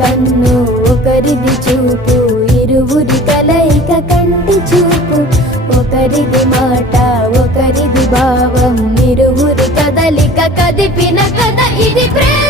కన్ను ఒకరిది చూపు, ఇరువురి కలయిక కంటి చూపు. ఒకరిది మాట ఒకరిది భావం, ఇరువురి కదలిక కదిపిన కథ ఇది ప్రేమ.